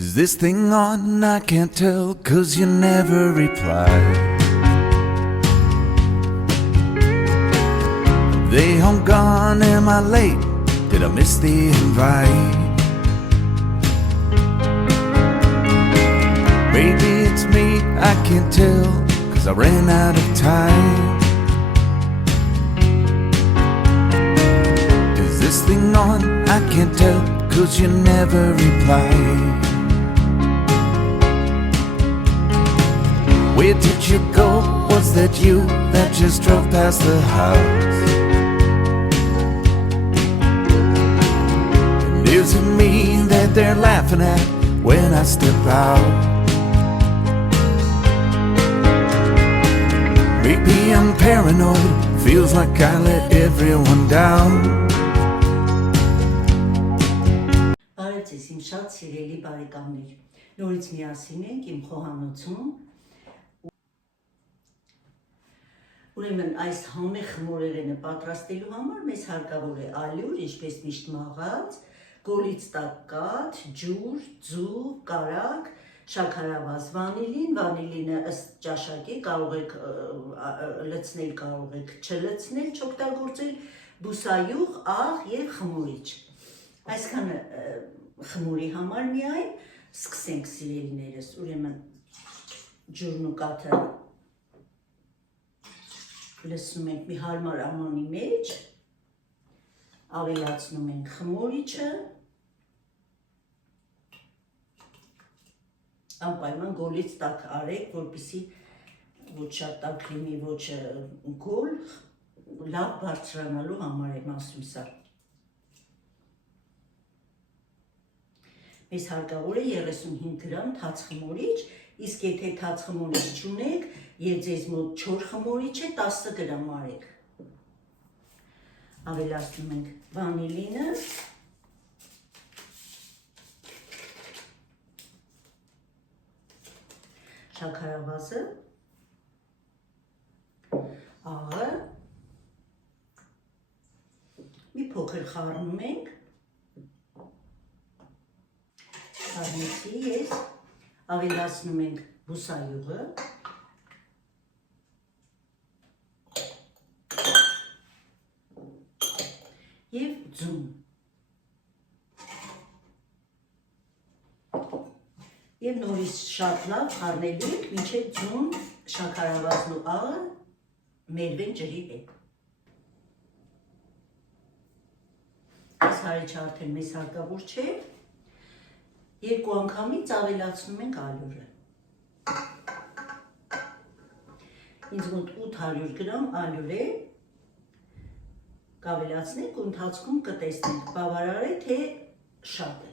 Is this thing on? I can't tell, 'cause you never replied. Are they home gone? Am I late? Did I miss the invite? Maybe it's me, I can't tell, 'cause I ran out of time. Is this thing on? I can't tell, 'cause you never replied. Where did you go? Was that you that just drove past the house? And is it me that they're laughing at when I step out? Maybe I'm paranoid, feels like I let everyone down. Բարեձեզ իմ շատ սիրելի բարեկամներ, նորից միասին ենք իմ խոհանոցում։ Ուրեմն այս համեղ խմորեղենը պատրաստելու համար մեզ հարկավոր է ալյուր, ինչպես միշտ մաղած, գոլից տաք կաթ, ջուր, ձու, կարագ, շաքարավազ, վանիլին, վանիլինը ըստ ճաշակի կարող եք լցնել, կարող եք չլցնել, չօգտագործել, բուսայուղ, աղ եւ խմորիչ։ Այսքանը խմորի համար միայն սկսենք սիրելիներս, ուրեմն ջուրն ու կաթը լցնում ենք մի հարմար ամանի մեջ, ավելացնում ենք խմորիչը, անպայման գոլից տաք արեք, որպեսզի ոչ շատ տաք լինի, ոչ գոլ, լավ բարձրանալու համար եմ ասում սա։ Մեզ հարկավոր է 35 գրամ թաց խմորիչ, իսկ եթե թաց խմորիչ չունեք եւ ձեզ մոտ չոր խմորիչ է 10 գրամ արեք։ Ավելացնում ենք վանիլինը, շաքարավազը, աղը, մի փոքր խառնում ենք, խառնեցի ես, ավելացնում ենք բուսայուղը, և ձուն։ Եվ նորից շատ լավ խառնելու ենք, մինչև ձուն, շաքարավազն ու աղը մերվեն ջրի հետ։ Այս հարիչը արդեն մեզ հարկավոր չէ, երկու անգամից ավելացնում ենք ալյուրը։ Ինձ մոտ 800 գրամ ալյուր է, կավելացնենք ու ընթացքում կտեսնենք, բավարար է, թե շատ է։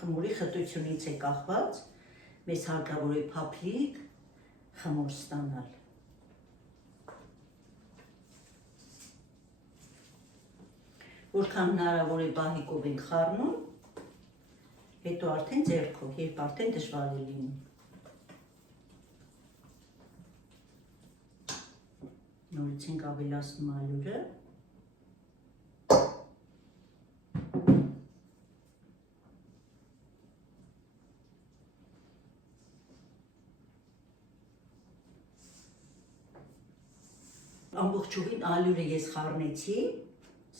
Խմորի խտությունից է կախված, մեզ հարկավոր է փափլիկ խմոր ստանալ։ Որքան հնարավոր է բահիկով ենք խառնում, հետո արդեն ձեռքով, երբ արդեն դժվար է լինում։ Նորից ենք ավելացնում ալյուրը։ Ամբողջովին ալյուրը ես խառնեցի,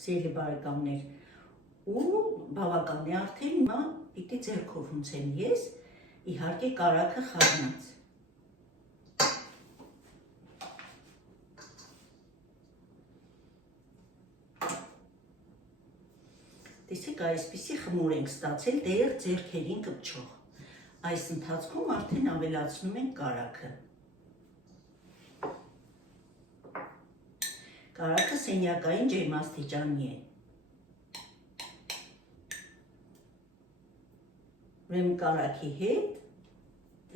սիրելի բարեկամներ, ու բավական է արդեն հիմա պիտի ձեռքով հունցեմ ես, իհարկե կարագը խառնած։ Տեսեք, այսպիսի խմոր ենք ստացել դեռ ձեռքերին կպչող։ Այս ընթացքում արդեն ավելացնում ենք կարագը։ Կարագը սենյակային ջերմաստիճանի է։ Ուրեմն կարագի հետ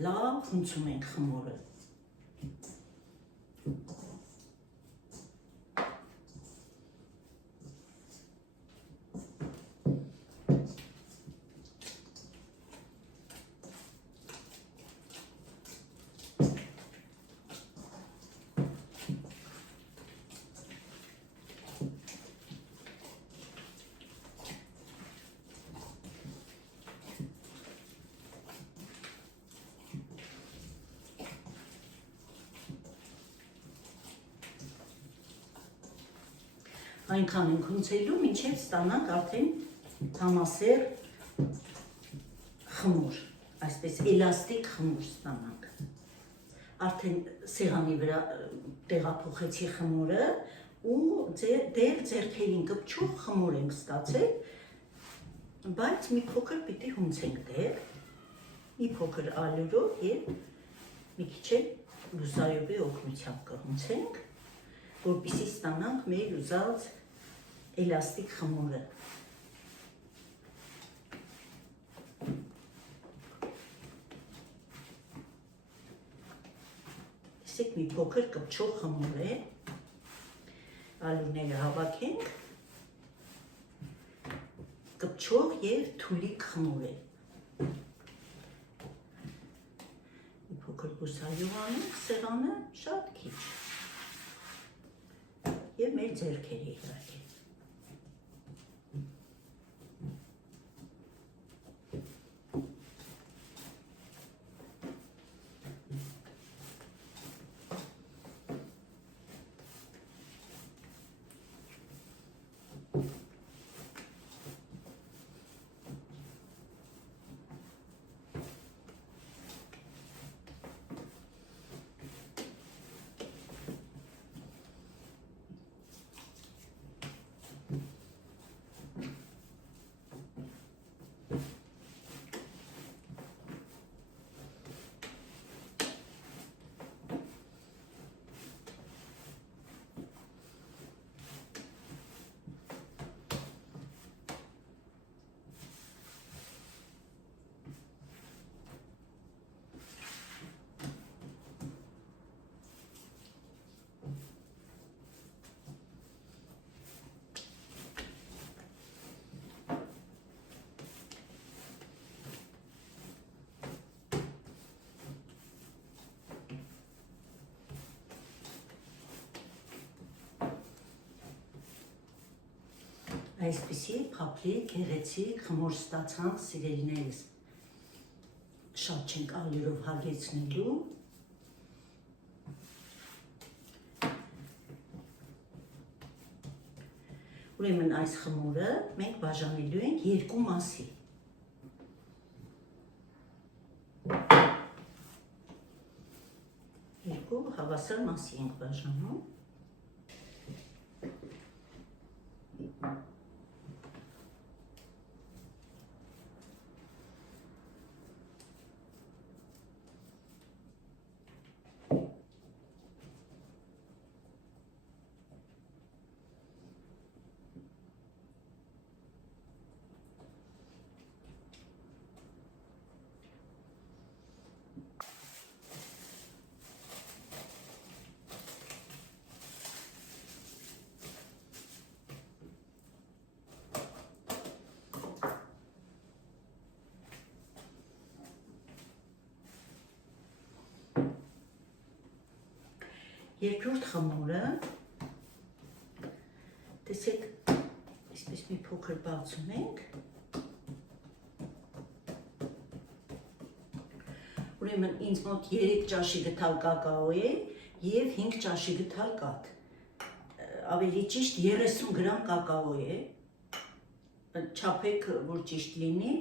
լավ հունցում ենք խմորը։ այնքան ենք հունցելու, մինչև ստանանք արդեն համասեր խմոր, այսպես էլաստիկ խմոր ստանանք։ Արդեն սեղանի վրա տեղափոխեցի խմորը ու դեռ ձեռքերին կպչող խմոր ենք ստացել, բայց մի փոքր պիտի հունցենք դեռ, մի փոքր ալյուրով և մի քիչ էլ լուզայովի օգնությամբ կհունցենք, որպեսզի ստանանք մեր ուզած էլաստիկ խմորը։ Տեսեք, մի փոքր կպչող խմոր է, ալյուրները հավաքենք, կպչող և թուլիկ խմոր է։ Մի փոքր բուսայով անենք սեղանը, շատ քիչ և մեր ձեռքերի իհարկե։ Այսպիսի փափլիկ, գեղեցիկ խմոր ստացանք սիրելիներս, շատ չենք ալյուրով հագեցնելու, ուրեմն այս խմորը մենք բաժանելու ենք երկու մասի, երկու հավասար մասի ենք բաժանում, երկրորդ խմորը, տեսեք, այսպես մի փոքր բացում ենք, ուրեմն ինձ մոտ 3 ճաշի գթալ կակաո է և 5 ճաշի գթալ կաթ, ավելի ճիշտ 30 գրամ կակաո է, չափեք, որ ճիշտ լինի,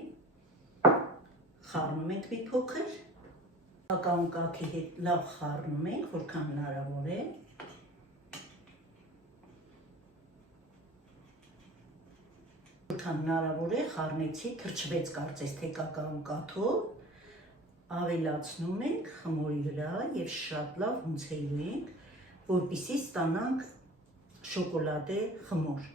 խառնում ենք մի փոքր, կակաոն կաթի հետ լավ խառնում ենք, որքան հնարավոր է, որքան հնարավոր է խառնեցի, թրջվեց կարծես թե կակաոն կաթով, ավելացնում ենք խմորի վրա և շատ լավ հունցելու ենք, որպեսզի ստանանք շոկոլադե խմոր։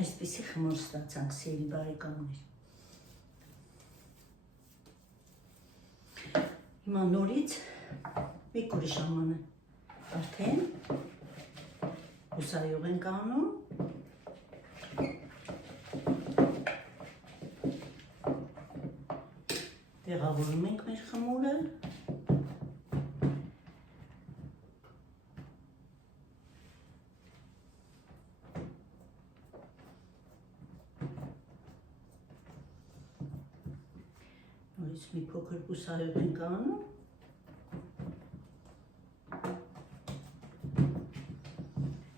Այսպեսի խմոր ստացանք, սիրելի բարեկամներ։ Հիմա նորից մեկ ուրիշ ամանը արդեն հուսայով ենք անում։ Տեղավորում ենք մեր խմորը։ Նորից մի փոքր հուսայով ենք անում։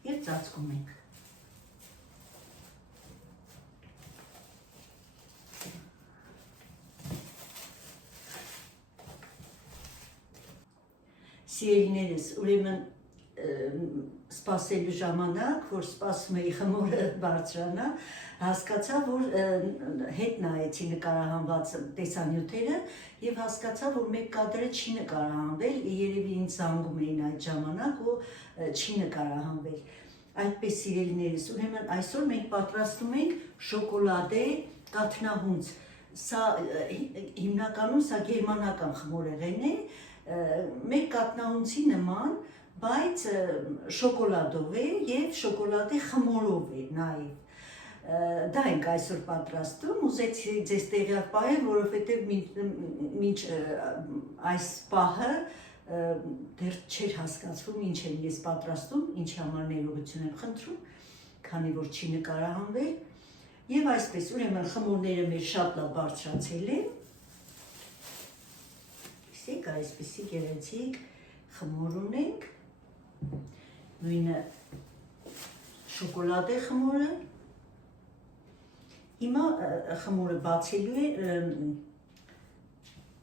Եվ ծածկում ենք։ Սիրելիներս, ուրեմն սպասելու ժամանակ, որ սպասում էի խմորը բարձրանա, հասկացա, որ հետ նայեցի նկարահանված տեսանյութերը եւ հասկացա, որ մեկ կադրը չի նկարահանվել, երևի ինձ զանգում էին այդ ժամանակ ու չի նկարահանվել։ Այդպես սիրելիներս, ուրեմն այսօր մենք պատրաստում ենք շոկոլադե կաթնահունց։ Սա հիմնականում սա գերմանական խմորեղեն է, մեկ կատնահունցի նման, բայց շոկոլադով է եւ շոկոլադե խմորով է նաեւ։ Դա ենք այսօր պատրաստում, ուզեցի ձեզ տեղյակ պահել, որովհետեւ մինչ այս պահը դեռ չէր հասկացվում ինչ եմ ես պատրաստում, ինչի համար ներողություն եմ խնդրում, քանի որ չի նկարահանվել։ Եվ այսպես, ուրեմն խմորները մեր շատ լավ բարձրացել են։ Իսկ այսպեսի գեղեցիկ խմոր ունենք, նույնը շոկոլադե խմորը։ Հիմա խմորը բացելու է,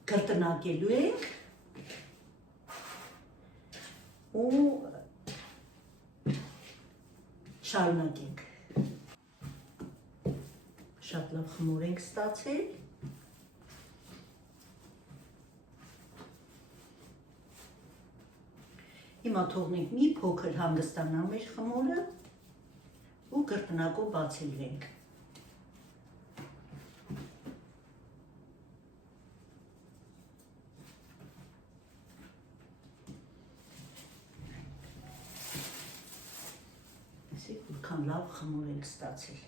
կրտնակելու ենք ու շարունակենք։ Շատ լավ խմոր ենք ստացել։ Հիմա թողնենք մի փոքր հանգստանա մեր խմորը ու կրտնակով բացելվենք։ Այսինքն որքան լավ խմոր ենք ստացել։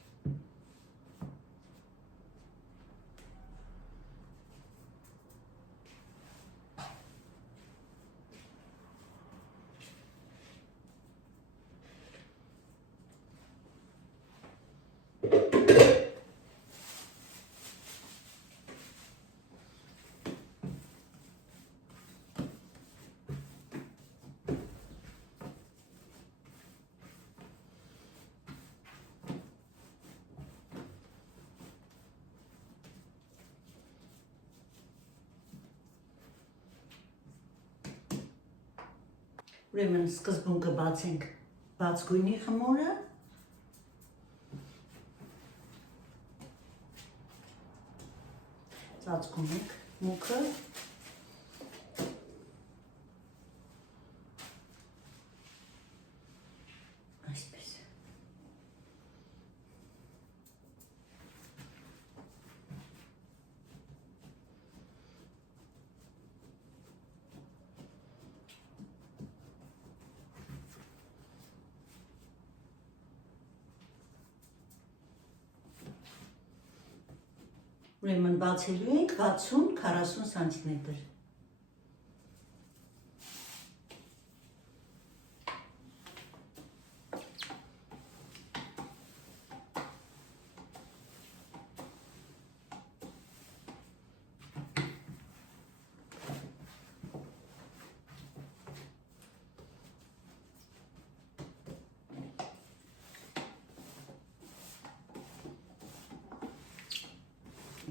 Ուրեմն սկզբում կբացենք բաց գույնի խմորը։ Ծածկում ենք մուկը։ Այսպես։ Ուրեմն բացելու ենք 60-40 սանտիմետր։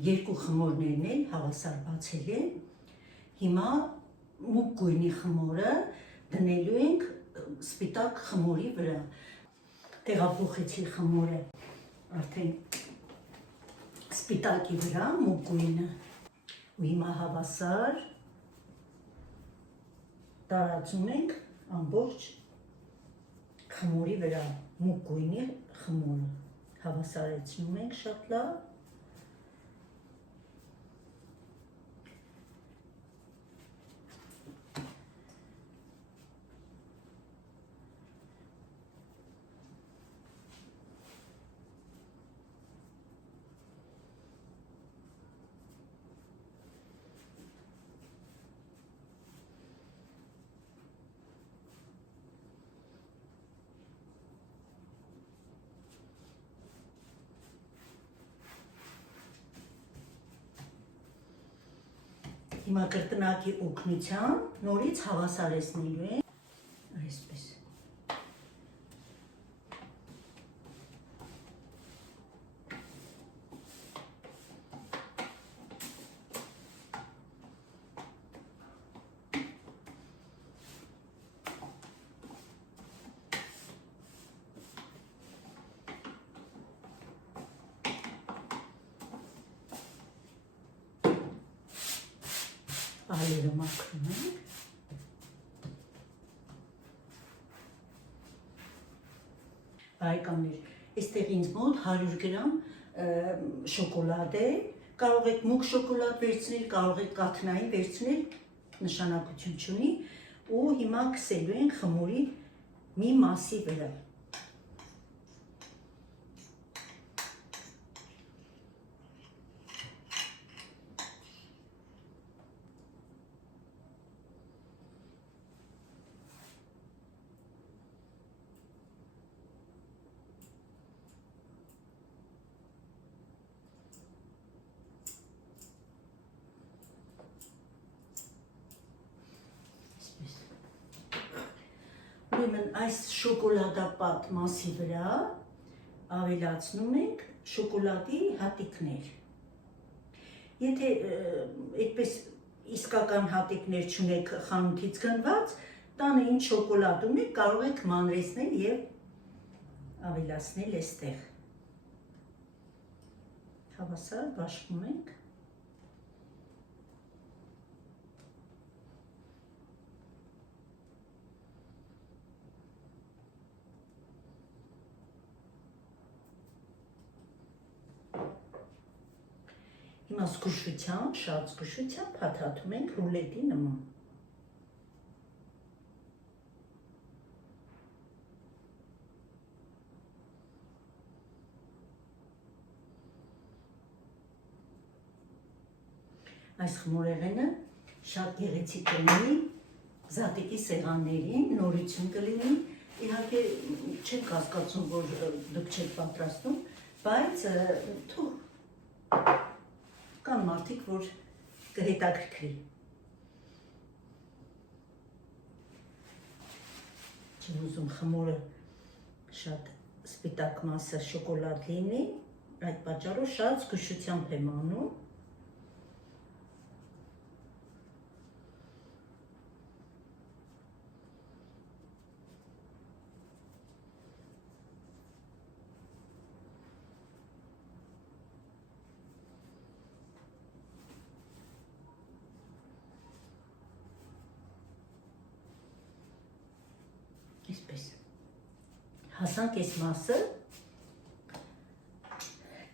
Երկու խմորներն էլ հավասար բացել են։ Հիմա մուկ գույնի խմորը դնելու ենք սպիտակ խմորի վրա։ Տեղափոխեցի խմորը արդեն սպիտակի վրա, մուկ գույնը։ Ու հիմա հավասար տարածում ենք ամբողջ խմորի վրա, մուկ գույնի խմորը, Հավասարեցնում ենք շատ լավ։ Հիմա կրկնակի օգնությամբ նորից հավասարեցնելու ենք այսպես։ Ալերը մաքրում ենք։ Բարեկամներ, այստեղ ինձ մոտ 100 գրամ շոկոլադ է, կարող եք մուգ շոկոլադ վերցնել, կարող եք կաթնային վերցնել, նշանակություն չունի, ու հիմա քսելու ենք խմորի մի մասի վրա։ Ուրեմն այս շոկոլադապատ մասի վրա ավելացնում ենք շոկոլադի հատիկներ։ Եթե այդպես իսկական հատիկներ չունեք խանութից գնված, տանը ինչ շոկոլադ ունեք, կարող եք մանրեցնել եւ ավելացնել այստեղ։ Հավասար բաշխում ենք։ Հիմա զգուշությամբ, շատ զգուշությամբ փաթաթում ենք ռուլետի նման։ Այս խմորեղենը շատ գեղեցիկ կլինի զատիկի սեղաններին, նորություն կլինի։ Իհարկե չեք կասկածում, որ դուք չեք պատրաստում, բայց թող կան մարդիկ, որ կհետաքրքրի։ Չեմ ուզում խմորը շատ սպիտակ մասը շոկոլադ լինի, այդ պատճառով շատ զգուշությամբ եմ անում։ Այսպես, հասանք այս մասը,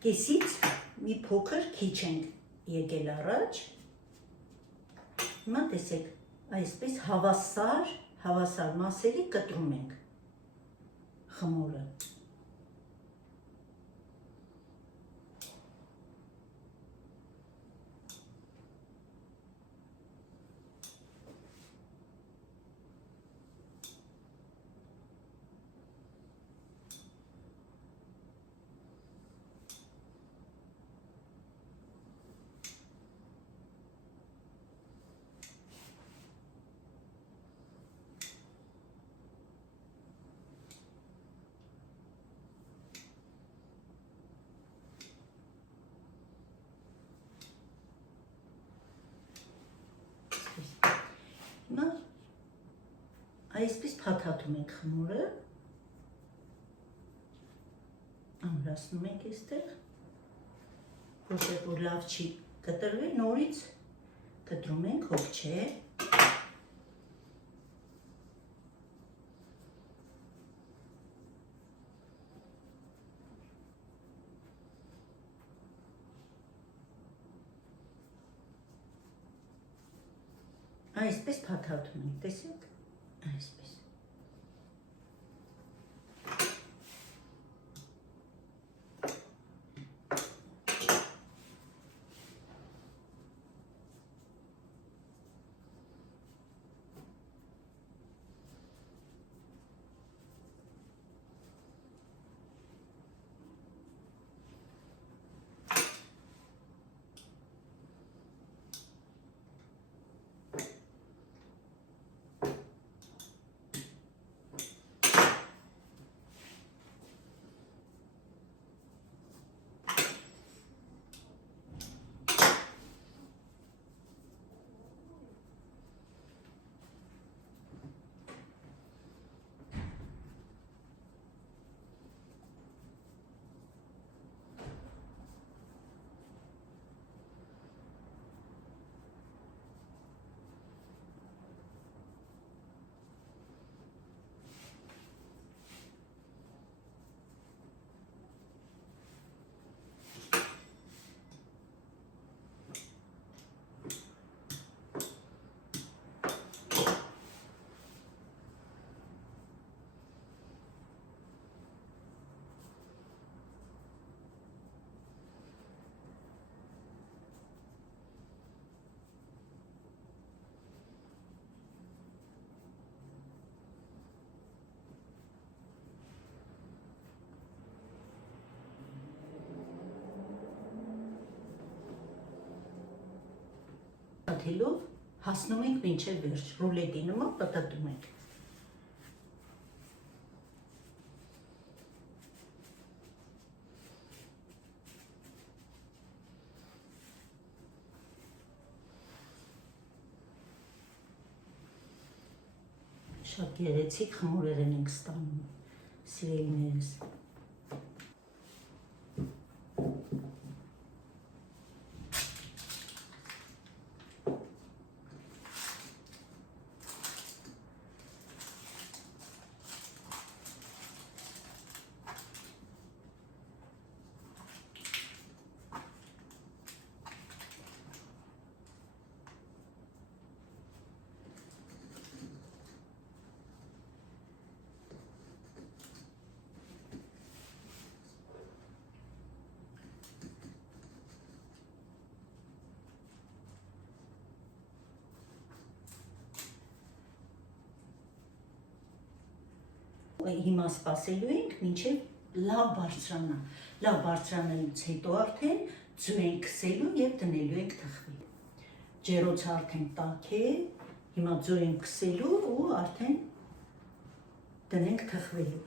կեսից մի փոքր քիչ ենք եկել առաջ, հիմա տեսեք, այսպես հավասար մասերի կտրում ենք խմորը։ Հիմա այսպես փաթաթում ենք խմորը, ամրացնում ենք այստեղ, որտեղ որ լավ չի կտրվի, նորից կտրում ենք, հոգ չէ։ Այսպես փաթաթում ենք, տեսեք, այսպես։ Փաթելով հասնում ենք մինչև վերջ, ռուլետի նման պտտում ենք։ Շատ գեղեցիկ խմորեղեն ենք ստանում, սիրելիներս։ Հիմա սպասելու ենք, մինչև լավ բարձրանա։ Լավ բարձրանալուց հետո արդեն ձու ենք քսելու եւ դնելու ենք թխվի։ Ջերոցը արդեն տաք է, հիմա ձու ենք քսելու ու արդեն դնենք թխվելու։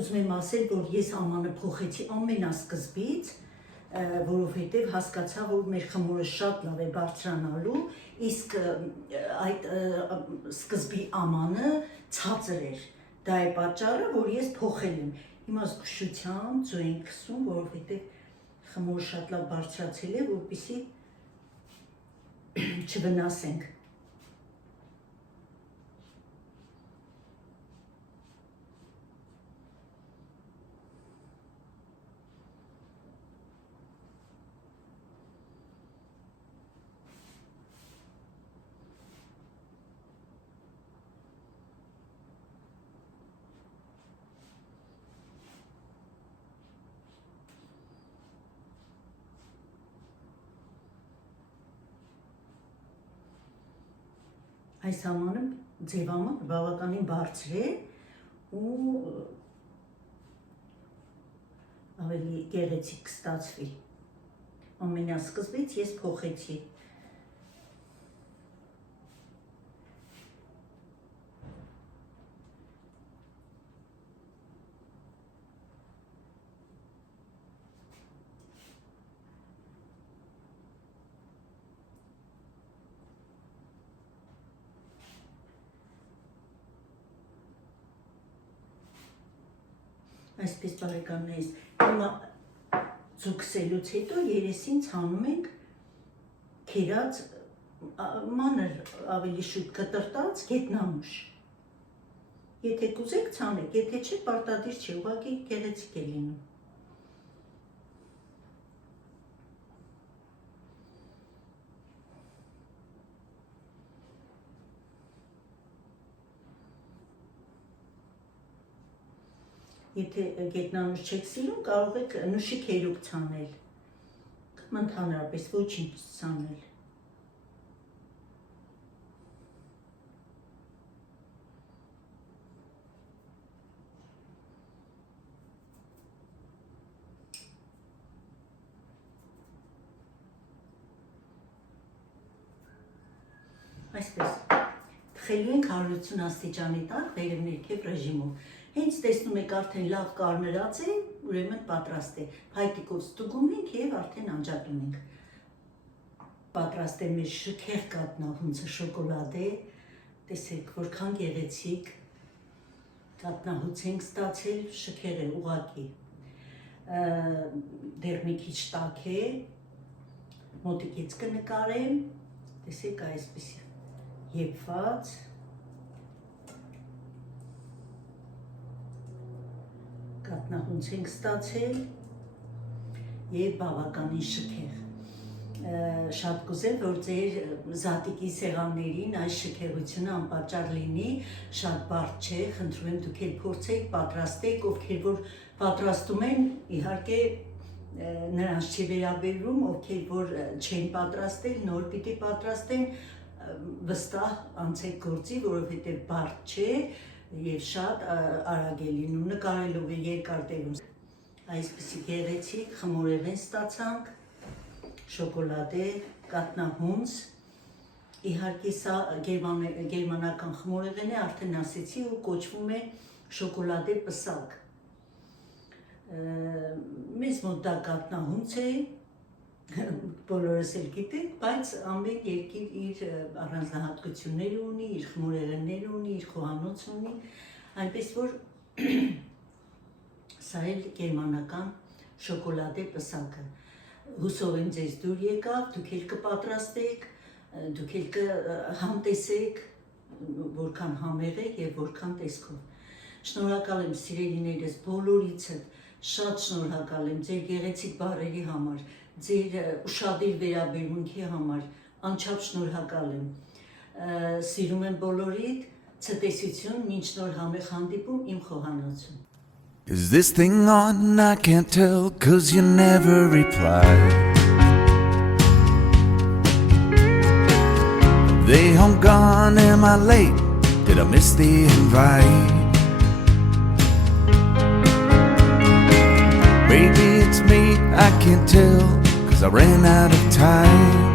Ուզում եմ ասել, որ ես ամանը փոխեցի ամենասկզբից, որովհետև հասկացա, որ մեր խմորը շատ լավ է բարձրանալու, իսկ այդ սկզբի ամանը ցածր էր։ Դա է պատճառը, որ ես փոխել եմ։ Հիմա զգուշությամբ ձու ենք քսում, որովհետև խմորը շատ լավ բարձրացել է, որպեսզի չվնասենք։ Այս ամանը ձևամանը բավականին բարձր է ու ավելի գեղեցիկ կստացվի։ Ամենասկզբից ես փոխեցի։ Այսպես բարեկամներս, հիմա ձու քսելուց հետո երեսին ցանում ենք քերած մանր ավելի շուտ կտրտած գետնամուշ։ Եթե կուզեք ցանեք, եթե չէ պարտադիր չէ, ուղղակի գեղեցիկ է լինում։ Եթե գետնանուշ չեք սիրում, կարող եք նուշի քերուկ ցանել։ Կամ ընդհանրապես ոչինչ ցանել։ Այսպես, թխելու ենք 180 աստիճանի տակ վերև-ներքև ռեժիմով։ Հենց տեսնում եք արդեն լավ կարմրած է, ուրեմն պատրաստ է։ Փայտիկով ստուգում ենք եւ արդեն անջատում ենք։ Պատրաստ է մեր շքեղ կատնահունցը շոկոլադե, տեսեք որքան գեղեցիկ կատնահունց ենք ստացել, շքեղ է ուղղակի։ Դեռ մի քիչ տաք է, մոտիկից կնկարեմ, տեսեք այսպեսի եփված կատնահունց ենք ստացել եւ բավականին շքեղ։ Շատ կուզեմ, որ ձեր զատիկի սեղաններին այս շքեղությունը անպատճառ լինի, շատ բարդ չէ, խնդրում եմ դուք էլ փորձեք, պատրաստեք, ովքեր որ պատրաստում են, իհարկե նրանց չի վերաբերվում, ովքեր որ չեն պատրաստել, նոր պիտի պատրաստեն, վստահ անցեք գործի, որովհետև բարդ չէ եւ շատ արագ է լինում, նկարելով է երկար տևում։ Այսպեսի գեղեցիկ խմորեղեն ստացանք, շոկոլադե, կատնահունց, իհարկե սա գերմանական խմորեղեն է, արդեն ասեցի ու կոչվում է շոկոլադե պսակ։ Մեզ մոտ դա կատնահունց է, բոլորս էլ գիտենք, բայց ամեն երկիր իր առանձնահատկությունները ունի, իր խմորեղենները ունի, իր խոհանոց ունի, այնպես որ սա էլ գերմանական շոկոլադե պսակը։ Հուսով եմ ձեզ դուր եկավ, դուք էլ կպատրաստեք, դուք էլ կհամտեսեք, որքան համեղ է եւ որքան տեսքով։ Շնորհակալ եմ սիրելիներս բոլորիցդ, շատ շնորհակալ եմ ձեր գեղեցիկ բառերի համար, ձեր ուշադիր վերաբերմունքի համար, անչափ շնորհակալ եմ։ Սիրում եմ բոլորիդ, ցտեսություն, մինչ նոր համեղ հանդիպում իմ խոհանոցում։ Is this thing on? I can't tell, 'cause you never reply. They home gone, am I late? Did I miss the invite? Maybe it's me, I can't tell, 'cause I ran out of time.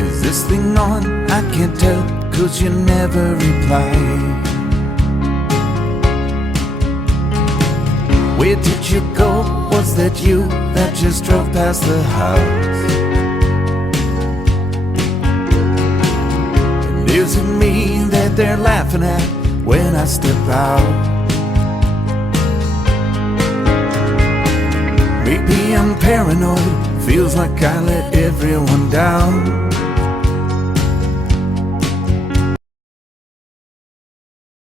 Is this thing on? I can't tell, 'cause you never reply. Where did you go? Was that you that just drove past the house? And is it me that they're laughing at when I step out? Maybe I'm paranoid, feels like I let everyone down.